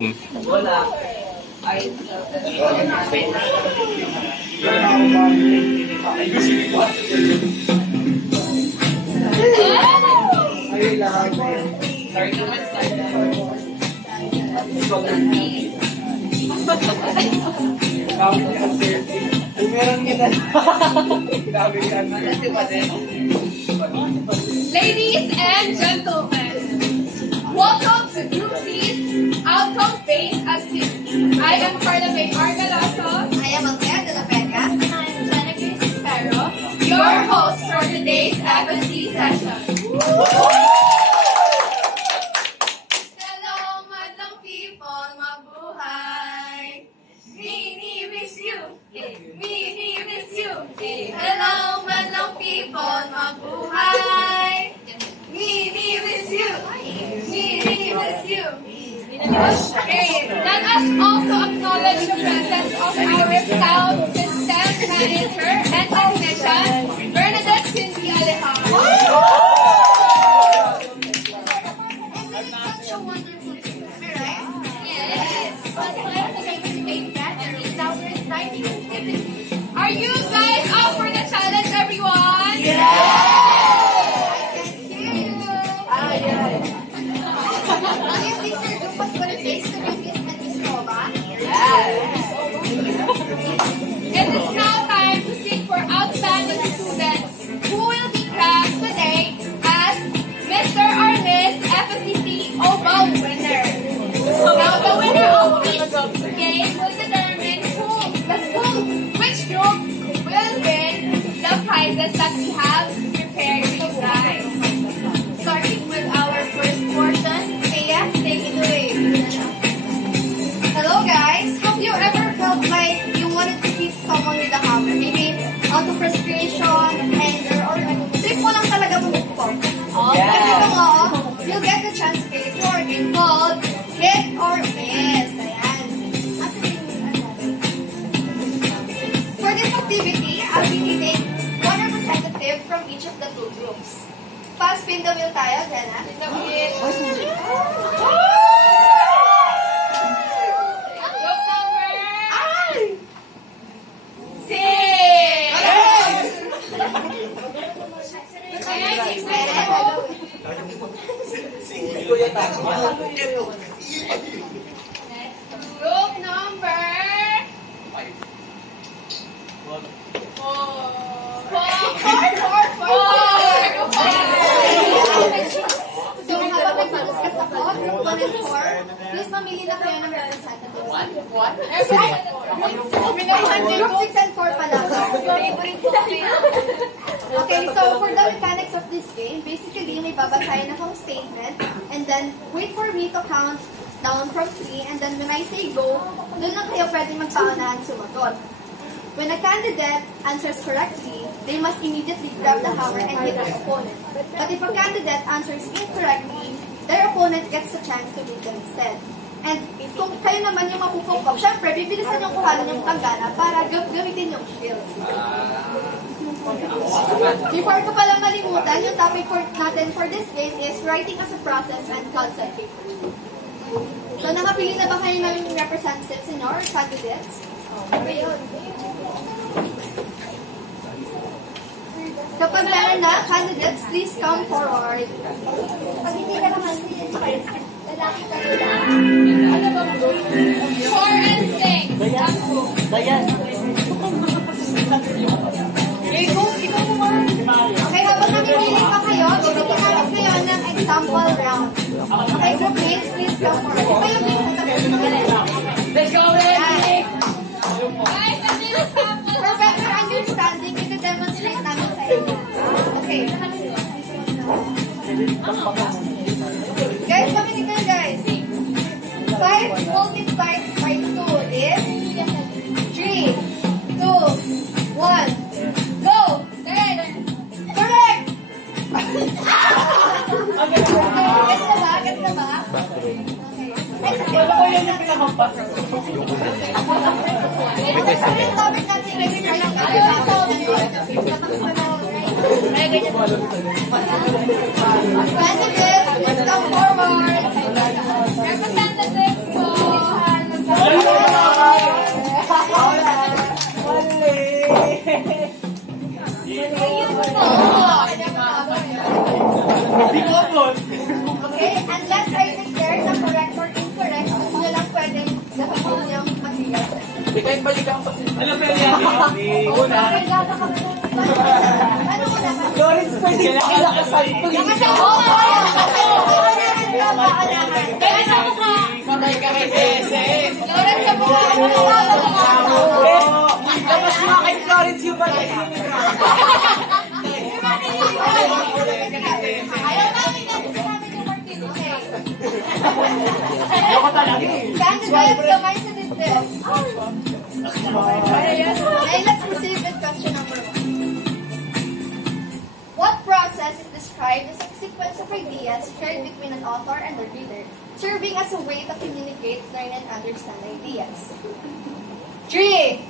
Wala. Ladies and gentlemen, welcome to Group C's outcome-based activity. I am Carla May Argalaso. I am Althea de la Vega. And I am Jennifer Cicero, your host for today's FSC session. Hello, madlang people, mabuhay. Mini miss you. Mini miss you. Hello, madlang people, mabuhay. Mini miss you. Mini miss you. Okay, let us also acknowledge the presence of our sound system manager and technician, Bernadette Cindy Alejandro. Isn't it such a wonderful picture, right? Yes. But where the make gathering is our exciting activity. Are you guys up for the challenge, everyone? I can hear you. Do you think your group was going to taste the cookies and Miss Roma? It is now time to seek for outstanding students who will be crowned today as Mr. or Miss FSCT Overall winner. Now, the winner of each game will determine which group will win the prizes that we have prepared for you guys. Starting with our first portion, Thea, take it away. Hello guys, have you ever felt like you wanted to hit someone with a hammer? Maybe out of frustration, anger, or trip mo lang talaga bumukpok. Kasi kung you'll get the chance to play for a game called Hit or Miss. Ayan. For this activity, I'll be needing one representative from each of the two groups. Fast spin the wheel tayo, Jenna. Group number 6. Group number 4. So, habang nag-discuss ako, group 1 and 4, please mamili na kayo ng representative. Group 6 and 4 pala. Okay, so for the mechanics of this game, basically, may babasahin akong statement, and then wait for me to count down from 3, and then when I say go, doon lang kayo pwede magpaunahan sumagot. When a candidate answers correctly, they must immediately grab the hammer and hit their opponent. But if a candidate answers incorrectly, their opponent gets a chance to beat them instead. And kung kayo naman yung mapupukok, syempre, bibilisan yung kuhanan yung tanggana para gamitin yung shield. Before ko palang malimutan, yung topic natin for this game is writing as a process and concept paper. So, nakapili na ba kayo ng representatives in or candidates? Kapag meron na, candidates, please come forward. Pag hindi ka naman, lalaki ka nila. 4 and 6. Okay, habang namimili pa kayo, bibigyan namin kayo ng example round. Okay, group mates, please come forward. Ito yung mates na tabi. Let's go, ready? Guys, ano yung sample? For better understanding, ito-demonstrate namin sa inyo. Okay. Guys, mamili kayo guys. 5 multiplied by 2 is 3, 2, 1, go! Correct! Gets na ba? Wala ko yan yung pinakampas. Yung topic natin is Representatives, please come forward. Representatives, go! Okay? Unless I declare na correct or incorrect, kung nyo lang pwedeng gagawin yung materials. Kahit balikan pa sila. Alam mo yan? Una. Ano una? Lawrence, pwede ka nakasal. Sabay ka kay Sese. Lawrence, sa mukha ako Labas mo kay Florence yung balik. Ayaw namin na sinabi ni Martin. Okay. Ako talaga eh. Candidates, kamay sa dibdib. Okay, let's proceed with question number 1. What process is described as a sequence of ideas shared between an author and the reader, serving as a way to communicate, learn, and understand ideas? 3,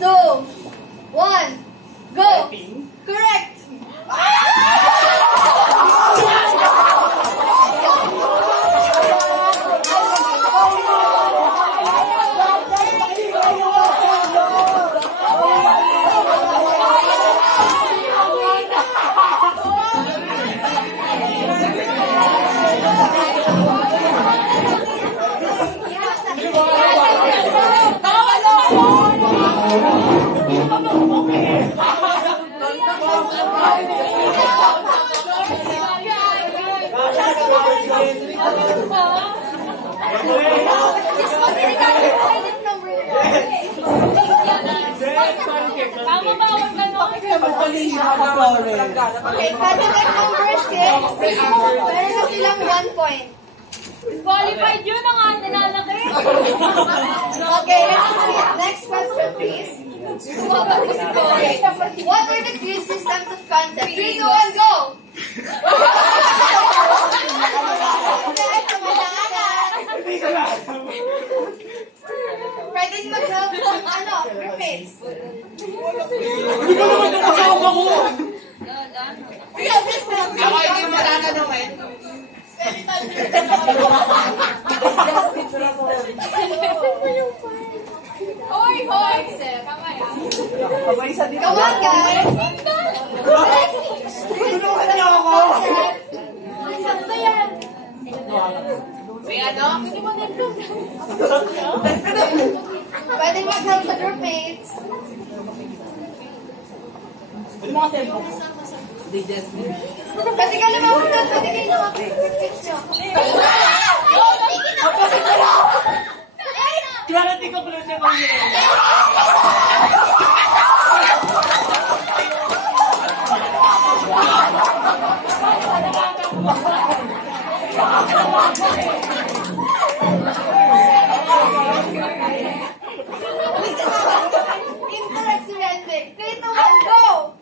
2, 1, go! Correct! Okay, candidate number 6, meron na silang 1 point. Qualified yun ang ate nalaki. Okay, let's proceed. Next question, please. Okay. What are the three systems of concept? 3, 2, 1, go! Pwede nyo mag-help ng roommates. Hindi ko naman yung kasama ko. Ako hindi mo tatanungin. Hoy, hoy! Kamay ah. Come on, guys! Tulungan niyo ako. Saan ba yan? May ano? Pwede mag-help sa groupmates. Pwede mo kasi mo. They just need. Pwede ka naman doon. Pwede kayo naman sa groupmates nyo. Kaya natin ka pala siya kung yun. Incorrect si Renwick. 3, 2, 1, go!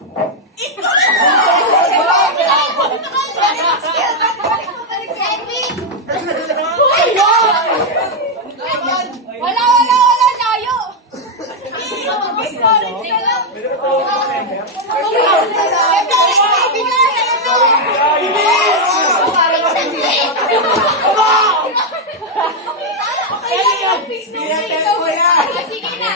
Wala, layo! Pinatest ko yan. Sige na!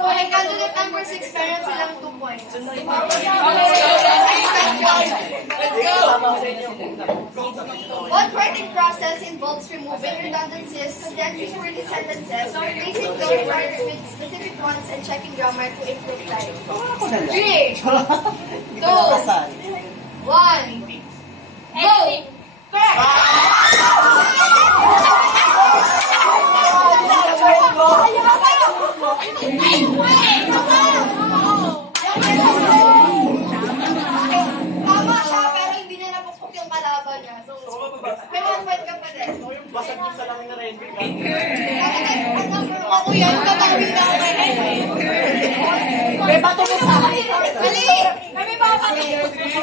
Okay, candidate number 6, meron silang 2 points. What writing process involves removing redundancies, condensing wordy sentences, replacing those words with specific ones, and checking grammar to improve time? 3, 2, 1, go! Correct! Tama siya, pero hindi na napupok yung kalaban niya. So, may 1 point ka pa din. Basag yung salamin na red. Ako yan, tatawin na ako. May bato mo sa akin. Mali! Kami ba kami?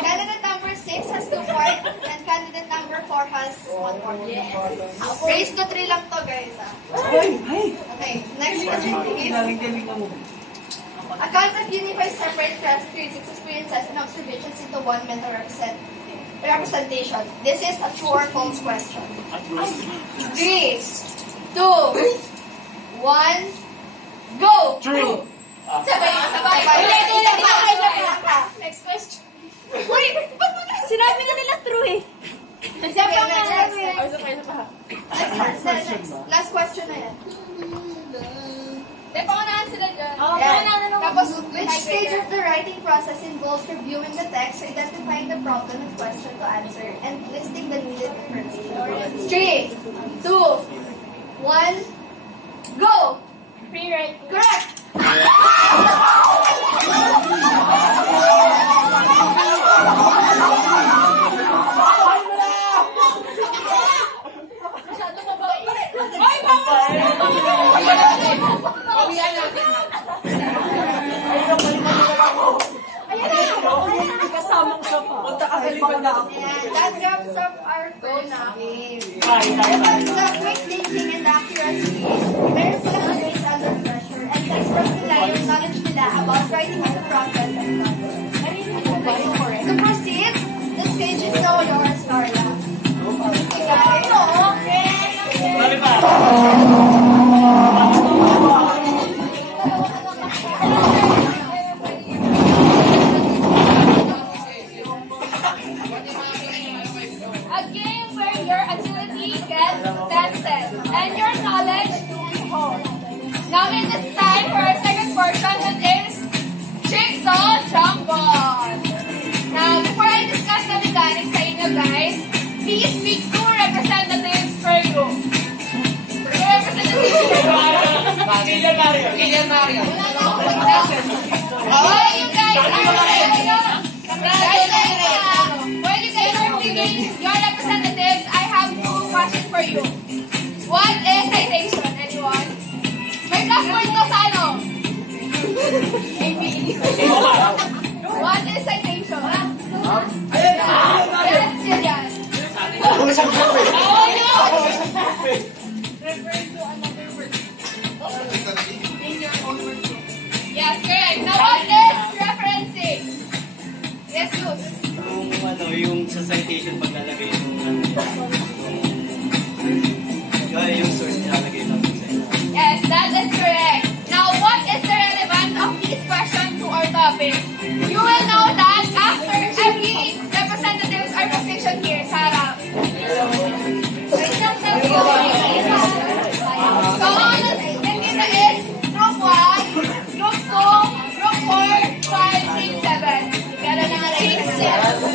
Candidate number 6 has 2 points and candidate number 4 or has one more? Yes. Raise to 3 lang to, guys. Okay, next question please. A concept unifies separate characteristics, experiences, and observations into one mental representation. This is a true or false question. 3, 2, 1, go! True. Sabay. Next question. Wait, Sinabi na nila true eh. Last question na yan. Pangunahan sila dyan. Tapos, which stage of the writing process involves reviewing the text, identifying the problem and question to answer, and listing the needed information? 3, 2, 1, go! Rewrite. Correct! Masyado mabait. Ay, Kasamang sa pa. Punta ka sa likod na ako. That wraps up our first game. The quick thinking and accuracy. Meron silang grace under pressure and express nila yung knowledge nila about writing as a process and content. To proceed, the stage is now yours, Carla. Bali pa. a game where your agility gets tested and your knowledge to be honed. Now it is time for our second portion, that is Jigsaw Jumble. Now, before I discuss the mechanics sa inyo guys, please pick 2 representatives for you. 2 representatives for you. Kilian Mario. While you guys are picking your representatives, I have 2 questions for you. What is citation? Anyone? May plus point to sa ano? What is citation? Yes, Jillian. Yes, correct. Now, what is referencing? Yes, Luz. Yung sa citation paglalagay yung source nilalagay lang sa Yes, that is correct. Now, what is the relevance of this question to our topic? You will know that after every representatives are positioned here, Sarah. So, nandito is group 1, group 2, group 4, 5, 6, 7. Kaya na nga 6, 7.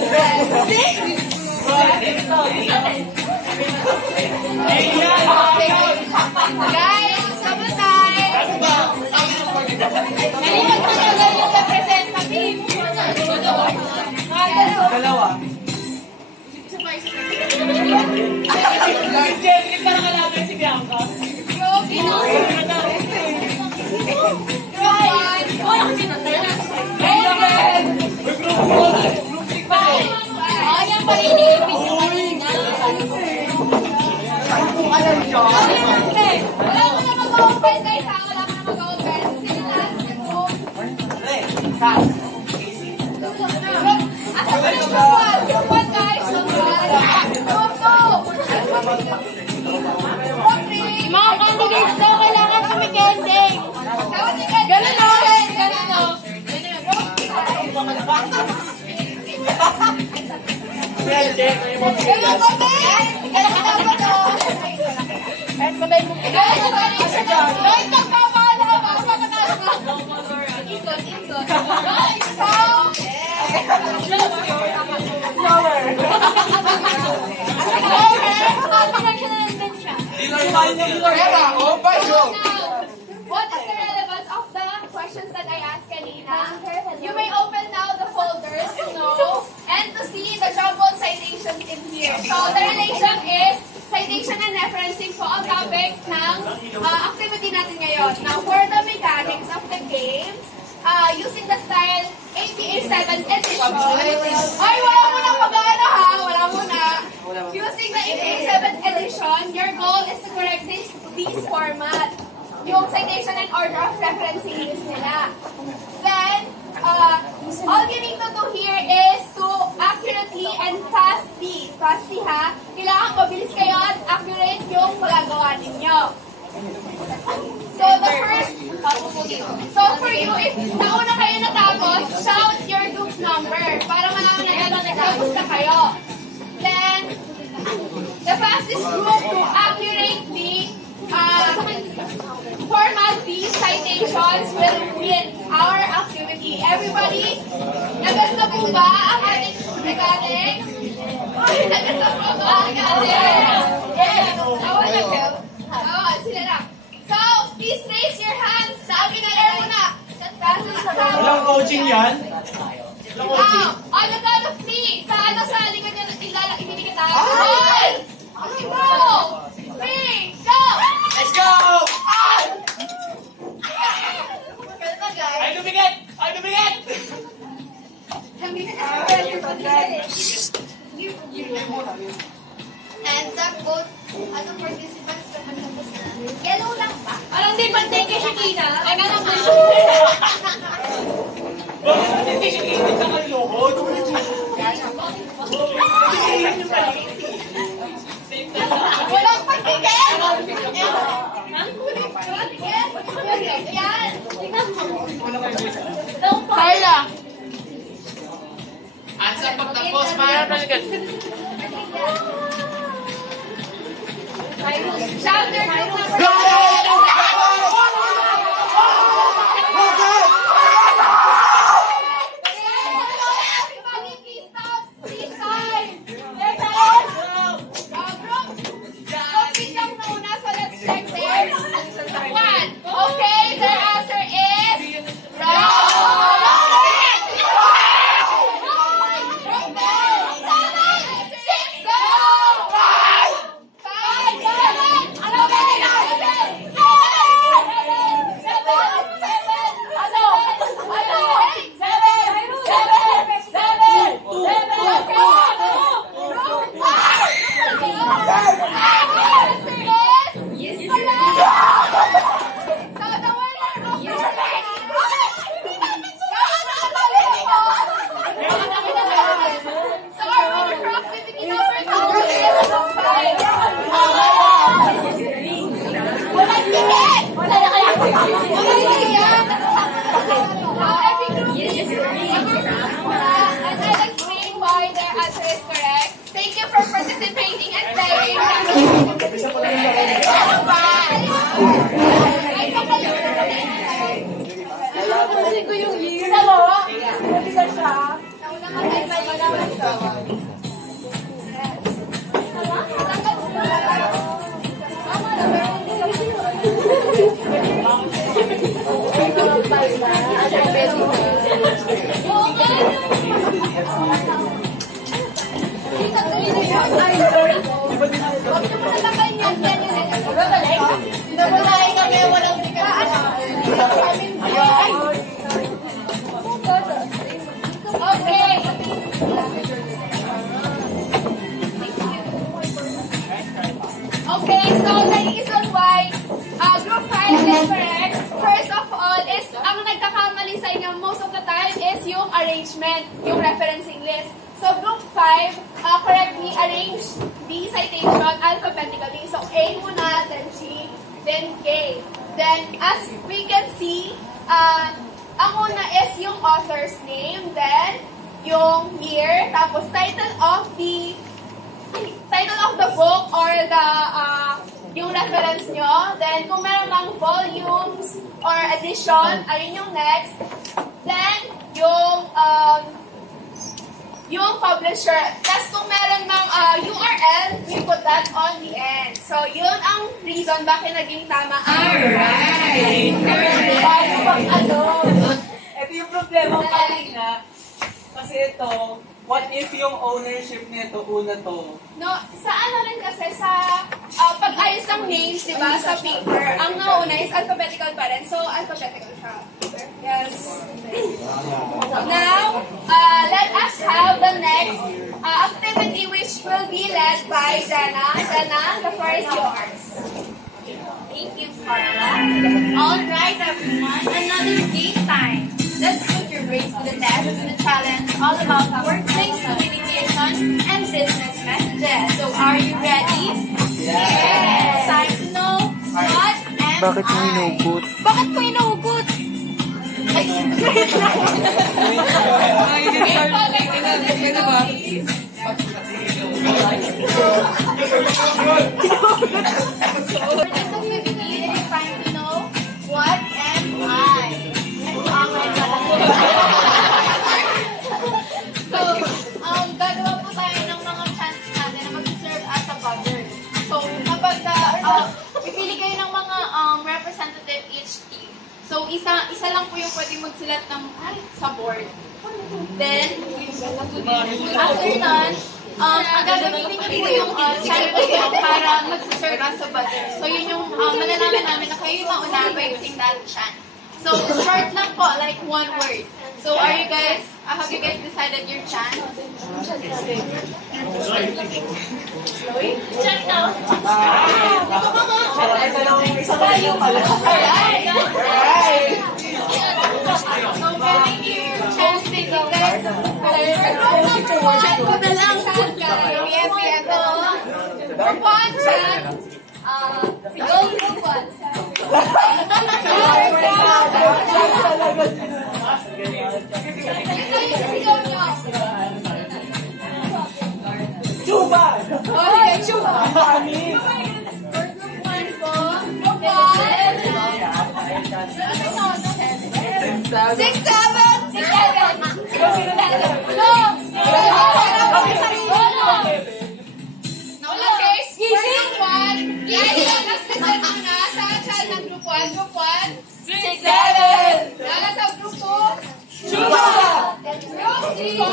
Guys, double time. Nalimutan ko na yung representative. Dalawa. Jenny, parang alamin si Bianca. Yogi, no? Ayan pa rin yung wala mo na mag-open guys ha? Wala mo na mag-open. Sino last? Asa mo yung group 1? Group 1 guys. Group 2. Group 3. Mga candidates daw kailangan kumikending. Ganun o. Ganun o. Ganun o guys. Ganun o. Kahit ba may mukha? Kahit nagpapala ka ba? Pagkatalo ka? Ikot. Guys, so... Slower. What is the relevance of the questions that I asked kanina? You may open now the folders to know and to see the jumbled citations in here. So the relation is citation and referencing po ang topic ng activity natin ngayon. Now, for the mechanics of the game, using the style APA 7th edition. Ay, wala mo na pag-ano ha? Wala mo na. Using the EPA 7th edition, your goal is to correct this format. Yung citation and order of referencing list nila. Then, all you need to do here is to accurately and fastly ha, kailangan mabilis kayo at accurate yung magagawa ninyo. So, for you, if nauna kayo natapos, shout your group number para malaman na natapos na kayo. Then, the fastest group to accurately format these citations will win our activity. Everybody, nagasta po ba ang ating mechanics? Nagasta po ba ang mechanics? Yes! Awan na po. Awan, sila na. So, please raise your hands. Sabi na lang muna. Walang coaching yan? On the count of 3. Sa likod nyo ibinigay tayo. 1, 2, 3, go! Let's go! Ay, lumigat! Ay, lumigat! And the both participants na matapos na. Yellow lang pa. Parang di pantay kay Shakina. Ay, ka naman. Hindi siya kinig sa kaluluhod. Walang patigil! Ang kulit ko. Yan. Carla. At sa pagtapos, mayroon na agad. Shout your group number. Everybody, please stop. Please time. Their time. Group. Please stop na una, so let's check this. 1. Okay, their answer is wrong. Thank you for participating and playing. Okay, so the reason why group 5 is correct, first of all, is ang nagkakamali sa inyo most of the time is yung arrangement, yung referencing list. So group 5 correctly arranged the citation alphabetically. So A muna, then C, then K. Then as we can see, ang una is yung author's name, then yung year, tapos title of the book or the yung reference nyo. Then kung meron mang volumes or edition, ayun yung next. Then yung publisher. Tapos kung meron mang URL, we put that on the end. So yun ang reason bakit naging tama. Alright! Ito yung problema kanina. Kasi ito, what if yung ownership nito una to? No, sa ano rin kasi, sa pag-ayos ng names, di ba, sa paper, ang nauna is alphabetical pa rin. So, alphabetical siya. Yes. Now, let us have the next next activity, which will be led by Dana. Dana, the floor is yours. Thank you, Carla. Alright, everyone, another game time. Let's put your brains to the test with the challenge all about workplace communication and business messages. So, are you ready? Yes! Time to know what am Bakit mo I? inugot? Bakit mo inugot? Ay, For this activity, it is time to know what am I? So, gagawa po tayo ng mga chance natin na mag-serve as a buzzer. So, kapag pipili kayo ng mga representative each team. So, isa lang po yung pwede magsulat ng sa board. Then, after that, gagamitin niyo po yung chance nyo para mag-serve as a buzzer. So, yun yung malalaman namin na kayo yung mauna by using that chance. So, short lang po, like one word. So, have you guys decided your chance? Check now. Alright. So, pwede your chance taking guys. Ko na lang. Group 1, chat. Go group 1. Chuba! Okay, chuba. Kami! For group 1 po, 6, 7. No, okay. Group 1. Nagsiset muna sa chat ng group 1. Group 1. 6, 7. Lala sa group 2. Chuba! Group 3. 4.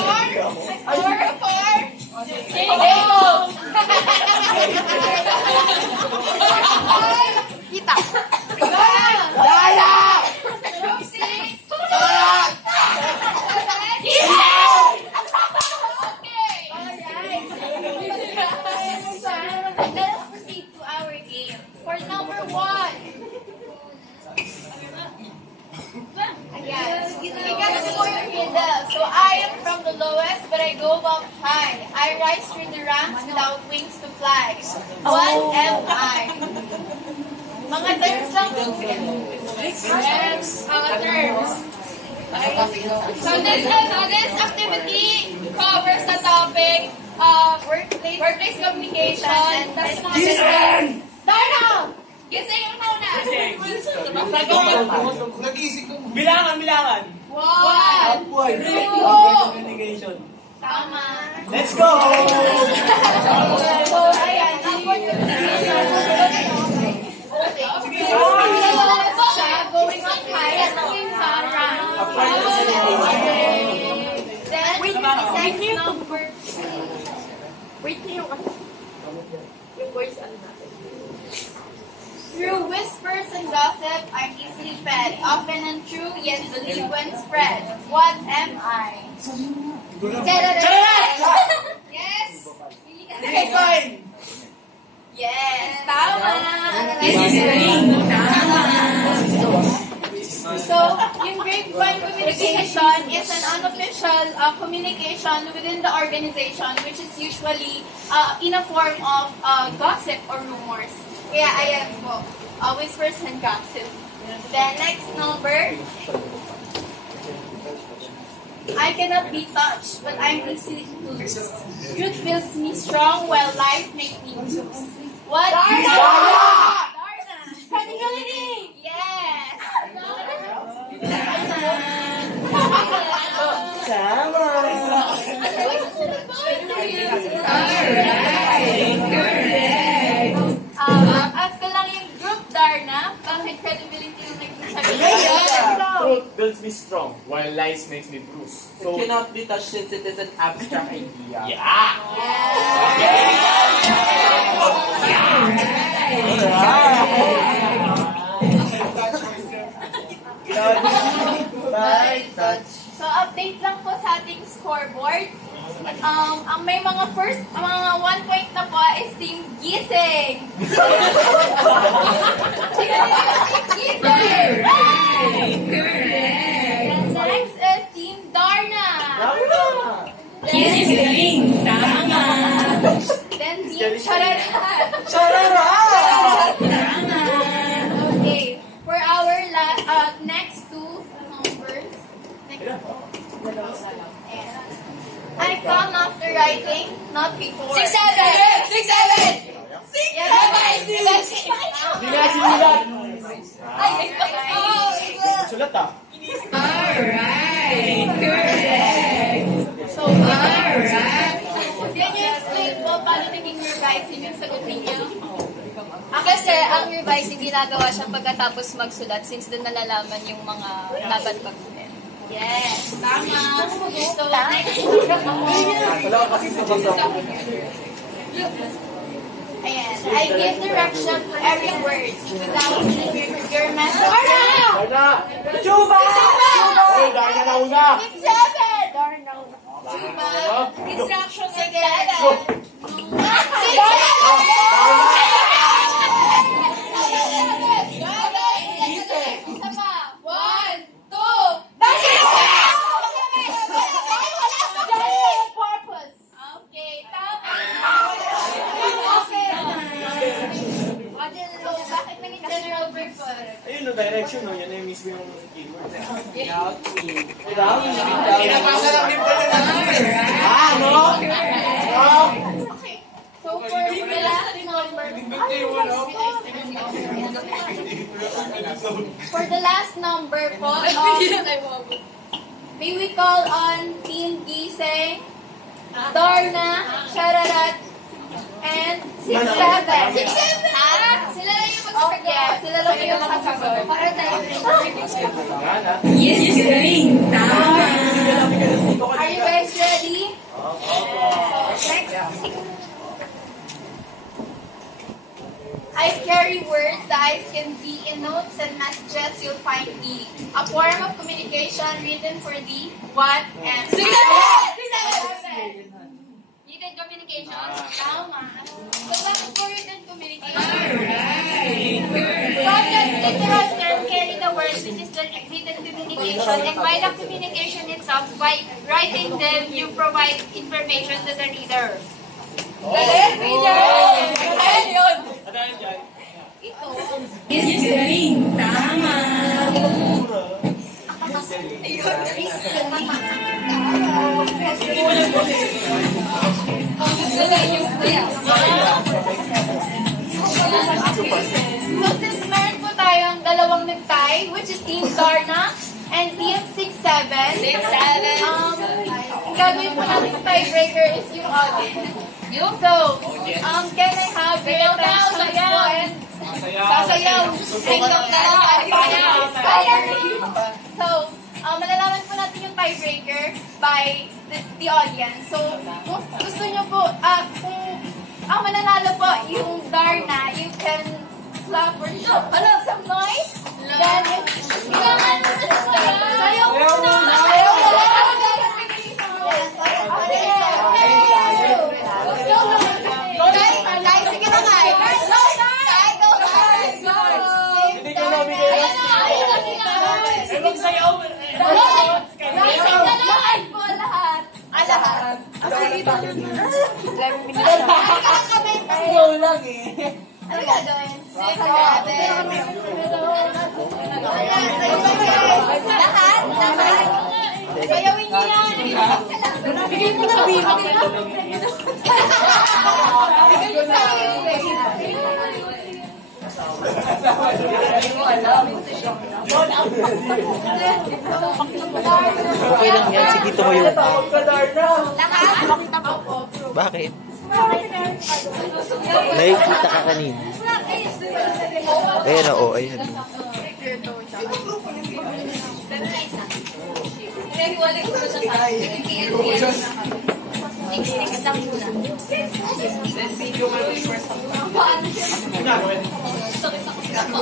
Kita. Lala! Group 6. Okay. Alright. Let's proceed to our game. For number 1. Ayan. Bigas po yung middle. So, I am from the lowest, but I go up high. I rise through the ranks without wings to fly. What am I? Mga terms lang po. Terms. So, this activity covers the topic of workplace communication. Gising! Darna! Gising yung nauna. Bilangan! 1, 2. Communication. Tama. Let's go! So, ayan. Siya going on high at sa rank. Then, next number. Wait niyo kasi. Yung voice ano natin. Through whispers and gossip, I'm easily fed. Often and true, yet believe when spread. What am I? Yes! Yes, tama! So, yung grade 1 communication is an unofficial communication within the organization, which is usually in a form of gossip or rumors. Kaya ayan po, whispers and gossip. Then next number, I cannot be touched, but I'm easily to lose. Truth builds me strong, while lies make me choose. What? Darna! Darna! Credibility! Yes! Sama! Ask ko lang yung group, Darna. Bakit credibility yung nagsasabi? Truth builds me strong, while lies makes me bruise. It cannot be touched since it is an abstract idea. Yeah! So, update lang po sa ating scoreboard. Ang may mga mga 1 point na po is Team Gising. Gising! And next is Team Darna. Gising! Tama! Then Team Chararat. Chararat! Okay, for our next two numbers. I come after writing, not before. 6, 7! 6, 7! Hindi nga sinulat. Sulat ah. Alright! Correct! So, can you explain po paano naging revising yung sagutin niyo? Kasi ang revising ginagawa siya pagkatapos magsulat since doon nalalaman yung mga dapat baguhin. Yes, tama. So, ayan, I give direction to every word without your message. Darna! Juba! Uy, Darna na una. 6, 7! Juba. Instructions again. 6, 7! General purpose. Ayun no, direction no. Yan na yung mismo yung keyword. Pinapasa lang din pala natin. So for the last number, po, may we call on Team Gising, Darna, Chararat, and 6, 7. 6, 7! Sila lang yung magsasagot. Yeah, sila lang yung magsasagot. Para tayo. Gising! Tama! Are you guys ready? Next. I carry words the eyes can see in notes and messages you'll find me. A form of communication written for the what and 6, 7! Written communication? Tama. So, bakit po written communication? From the literal term, carry the words which is the written communication, and by the communication itself, by writing them, you provide information to the reader. Reader! Ayan yun! Ito. Gising! Tama! So, since meron po tayong dalawang nag-tie, which is Team Darna and Team 6, 7. 6, 7. Gagawin po natin yung tiebreaker is yung audience. So, can I have your attention po and sasayaw. So, malalaman po natin yung tiebreaker by the audience. So, kung gusto nyo po, kung ang mananalo po yung Darna, you can clap or some noise. Then, kailangan mo na sayaw muna. Sayaw muna. Guys, sige na guys. Hindi ko nabigay. Magsayaw! Lahat po, lahat. Lahat. Slow lang eh. Ano gagawin? 6, 7. Lahat? Lahat? Sayawin niyo yan. Bigay mo na sabihin mo. Bigay mo sa Okay lang yan. Sige, tumayo. Tawag ka, Darna. lahat? Bakit? Nakikita ka kanina. Ayan, oo. Ayan. Hiwalay ko na siya sa akin. Next lang muna. Sakit ako.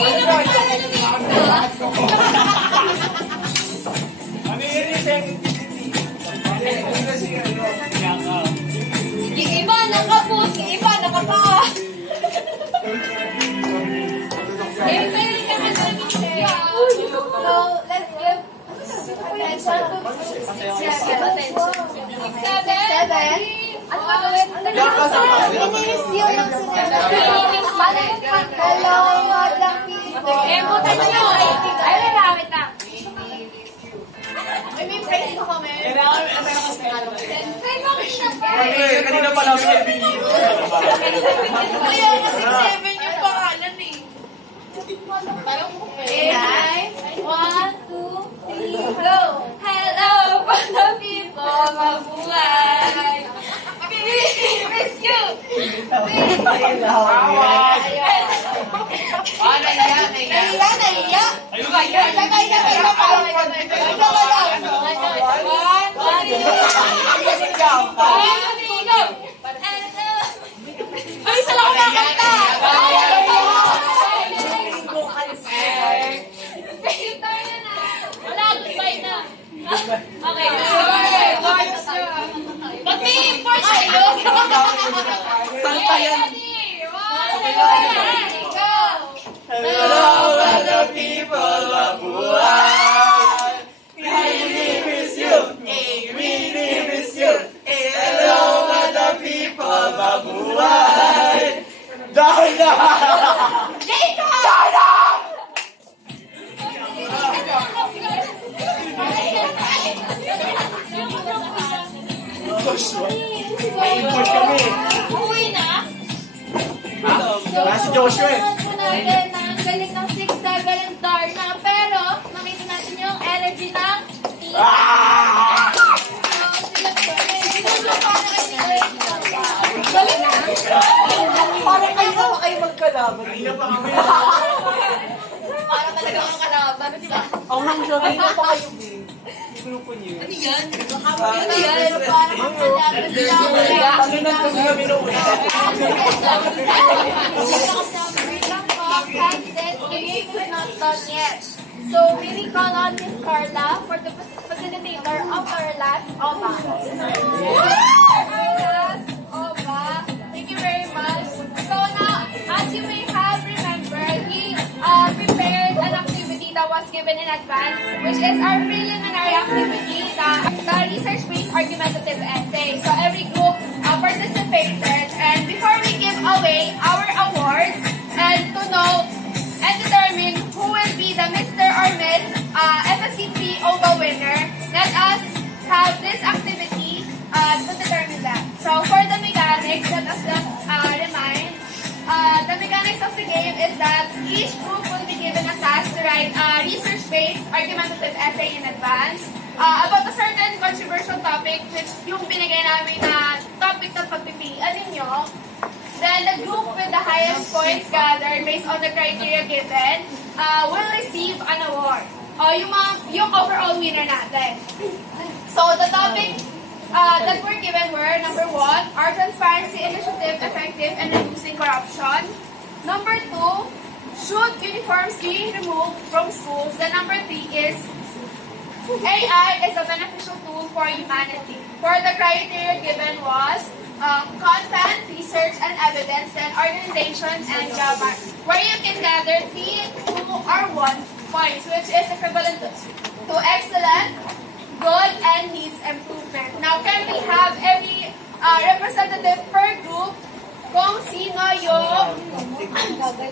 naman pala lumipas. Ano yun yung sensitivity? Ano kasi ano? Yakaw. Yung iba nakapos, yung iba nakapaa. Eh, pero naman kami siya. So, let's give attention to 7. Ano ba gawin? Ini-review ng sinabi. Hello, madam people. Eh, buta na yun. Ay, wait lang. I mean, praise mo kami. Kailangan, ano kasi Ay, bakit na ba? kanina pa namin yung video. Ayun, kasi 7 yung pangalan eh. Okay. 1, 2, 3, go! Hello, mga people, mabuhay! Miss you! Nahiya. Lagay na kayo pa. Ay, isa lang ako nakakanta! Wala, goodbye na. Okay, mag-i-import kayo. Santa yan. Go! Hello, other people, mabuhay! I really miss you, really miss you. Hello, other people, mabuhay! Dahlia! Dahlia! May-import kami. Uwi na? Nasa Joshua eh. Natin na ang galing ng 6, 7, and Darna. Pero, makita natin yung energy ng team. Galing na. Parang kayo na kayo magkalaban. Para talaga ang kalaban. Ang hanggang kayo na pa kayo, B. Grupo niyo. Ano yan? Ano yan? Tanginan kasi kami noon. So, we call on Miss Carla for the facilitator of our last OBA. Thank you very much. So now, as you may have remembered, we prepared an activity that was given in advance, which is our preliminary activity, the research-based argumentative essay. So every group participated, and before we give away our awards and to know and determine who will be the Mr. or Miss FSC3 OBA winner, let us have this activity to determine that. So for the mechanics, let us just remind, the mechanics of the game is that each group will be given a task to write a research-based argumentative essay in advance about a certain controversial topic, which yung binigay namin na topic na pagpipilian ninyo. Then the group with the highest points gathered based on the criteria given will receive an award. Yung overall winner natin. So the topic that were given were, number 1, are transparency initiative effective in reducing corruption? Number 2, should uniforms be removed from schools? Then number 3 is, AI is a beneficial tool for humanity. For the criteria given was content, research, and evidence, and organization and grammar, where you can gather 3, 2, or 1 points, which is equivalent to excellent, good, and needs improvement. Now, can we have every representative per group kung sino yung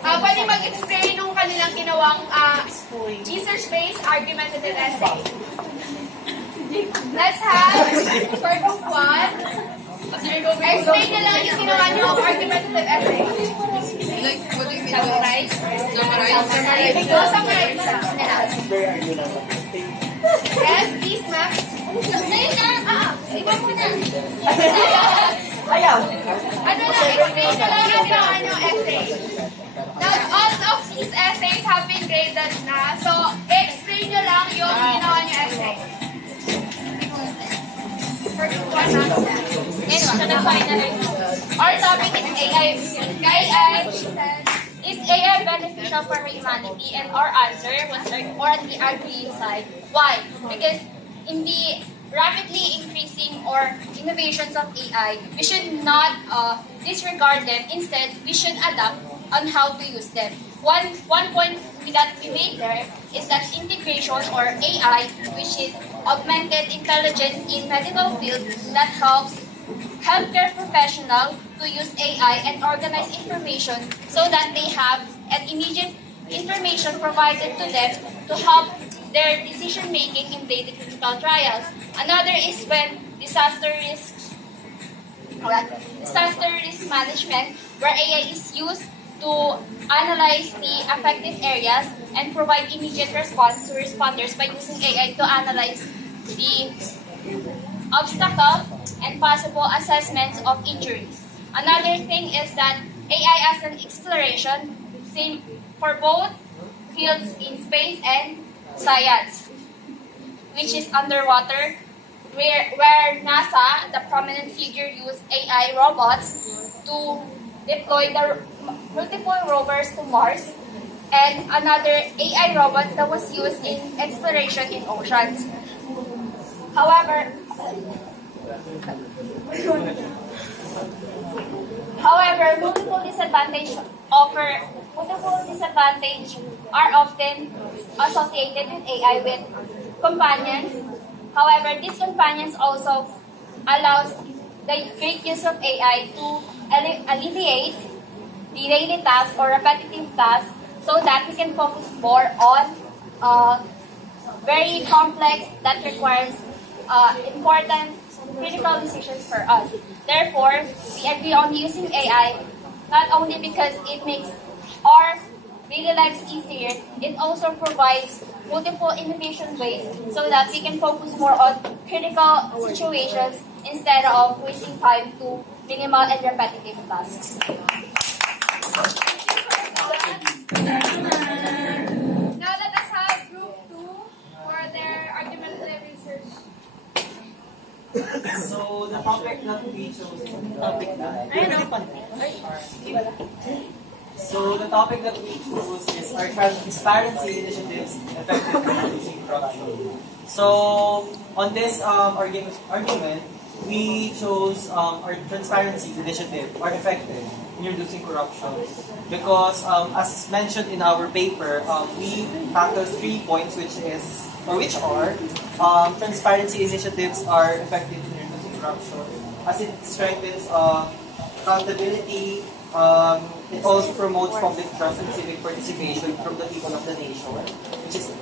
pwede mag-explain ng kanilang ginawang research-based argumentative essay? Let's have, for group 1, explain nyo lang yung ginawa nyo argumentative essay. Like, what do you mean? Summarize? Summarize? Summarize na. Yes, please, Max. Explain na. Iba mo na. Ayaw. Ano lang, explain nyo lang yung ginawa nyo essay. Now, all of these essays have been graded na. So, explain nyo lang yung ginawa nyo essay. For group 1 na. Anyway, na-finalize. Our topic is AI. AI Is AI beneficial for humanity? And our answer was, or on the agreeing side. Why? Because in the rapidly increasing or innovations of AI, we should not disregard them. Instead, we should adapt on how to use them. One point that we made there is that integration or AI, which is augmented intelligence in medical field, that helps healthcare professionals to use AI and organize information so that they have an immediate information provided to them to help their decision making in daily clinical trials. Another is when disaster risk management, where AI is used to analyze the affected areas and provide immediate response to responders by using AI to analyze the obstacles and possible assessments of injuries. Another thing is that AI as an exploration, same for both fields in space and science, which is underwater, where NASA, the prominent figure, used AI robots to deploy the multiple rovers to Mars, and another AI robot that was used in exploration in oceans. However, multiple disadvantages are often associated with AI with companions. However, these companions also allows the great use of AI to alleviate the daily tasks or repetitive tasks so that we can focus more on very complex that requires important critical decisions for us. Therefore, we agree on using AI not only because it makes our daily lives easier, it also provides multiple innovation ways so that we can focus more on critical situations instead of wasting time to minimal and repetitive tasks. Now let us have group 2 for their argumentative research. So, the topic that we chose is our transparency initiatives effectively reducing corruption. So, on this argument, we chose our transparency initiative are effective in reducing corruption because, as mentioned in our paper, we tackle 3 points, which are transparency initiatives are effective in reducing corruption, as it strengthens accountability. It also promotes public trust and civic participation from the people of the nation, which is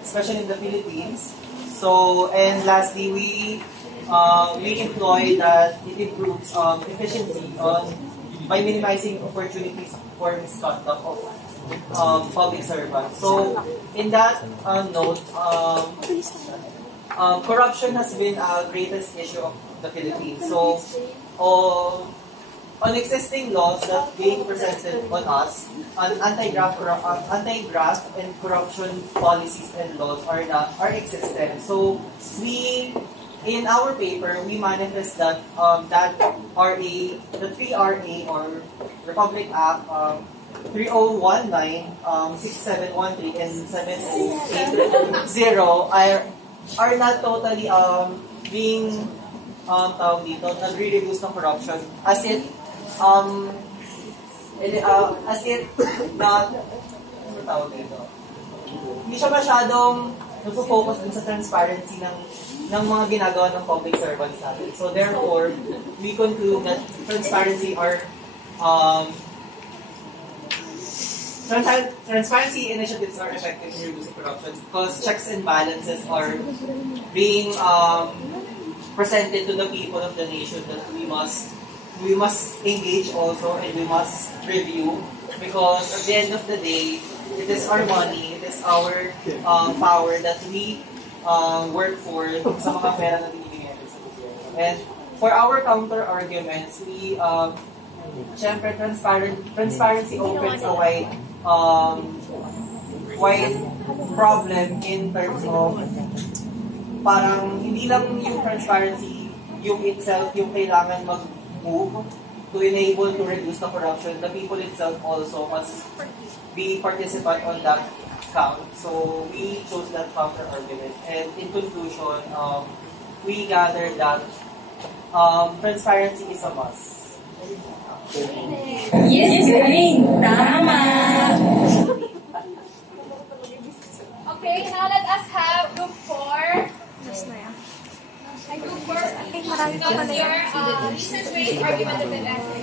especially in the Philippines. So, and lastly, we employ that it improves efficiency by minimizing opportunities for misconduct of public servants. So, in that note, corruption has been a greatest issue of the Philippines. So, on existing laws that being presented on us, anti-graft and corruption policies and laws are existent. So in our paper, we manifest that that the 3RA or Republic Act 3019, 6713, and 7080 are not totally being nagre-reduce ng corruption as it not hindi siya masyadong nagpo-focus dun sa transparency ng mga ginagawa ng public servants natin. So therefore, we conclude that transparency initiatives are effective in reducing corruption because checks and balances are being presented to the people of the nation that we must engage also and we must review because at the end of the day, it is our money, it is our power that we work for sa mga pera na binibigay natin sa gobyerno. And for our counter arguments, syempre transparency opens a wide problem in terms of parang hindi lang yung transparency yung itself yung kailangan mag-move to enable to reduce the corruption, the people itself also must be participant on that count. So we chose that counter argument. And in conclusion, we gathered that transparency is a must. Yes, galing. Tama. Okay, now let us have group 4. Group 4, discuss your research-based argumentative essay.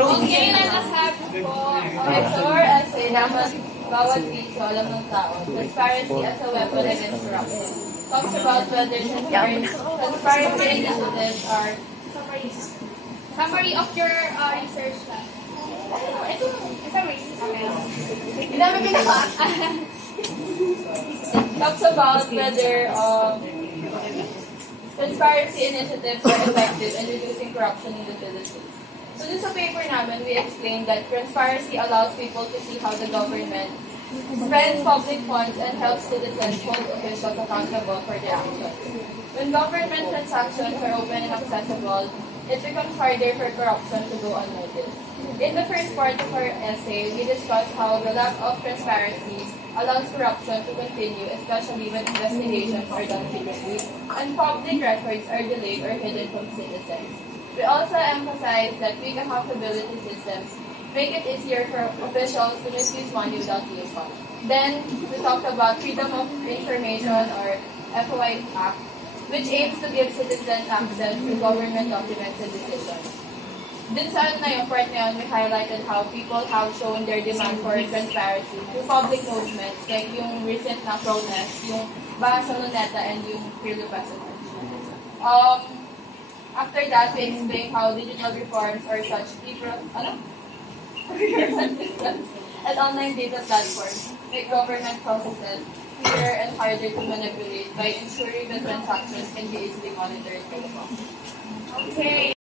Okay, let us have group 4. Ito or essay naman bawat piso alam ng tao. Transparency as a weapon against corruption. Talks about whether transparency initiatives are Summary of your research lab. Ito, summary. Okay. Hindi namin binaba. talks about whether transparency initiatives are effective in reducing corruption in the Philippines. So dun sa paper namin, we explained that transparency allows people to see how the government spends public funds and helps citizens hold officials accountable for their actions. When government transactions are open and accessible, it becomes harder for corruption to go unnoticed. In the first part of our essay, we discussed how the lack of transparency allows corruption to continue, especially when investigations are done secretly and public records are delayed or hidden from citizens. We also emphasize that weak accountability systems make it easier for officials to misuse money without being caught. Then, we talked about Freedom of Information or FOI Act, which aims to give citizens access to government documents and decisions. Dun sa na yung part na yun, we highlighted how people have shown their demand for transparency through public movements, like yung recent na protest, yung Baha sa Luneta and yung Philippine President. After that, we explain how digital reforms or such and online data platforms make government processes clearer and harder to manipulate by ensuring that transactions can be easily monitored by the public. Okay.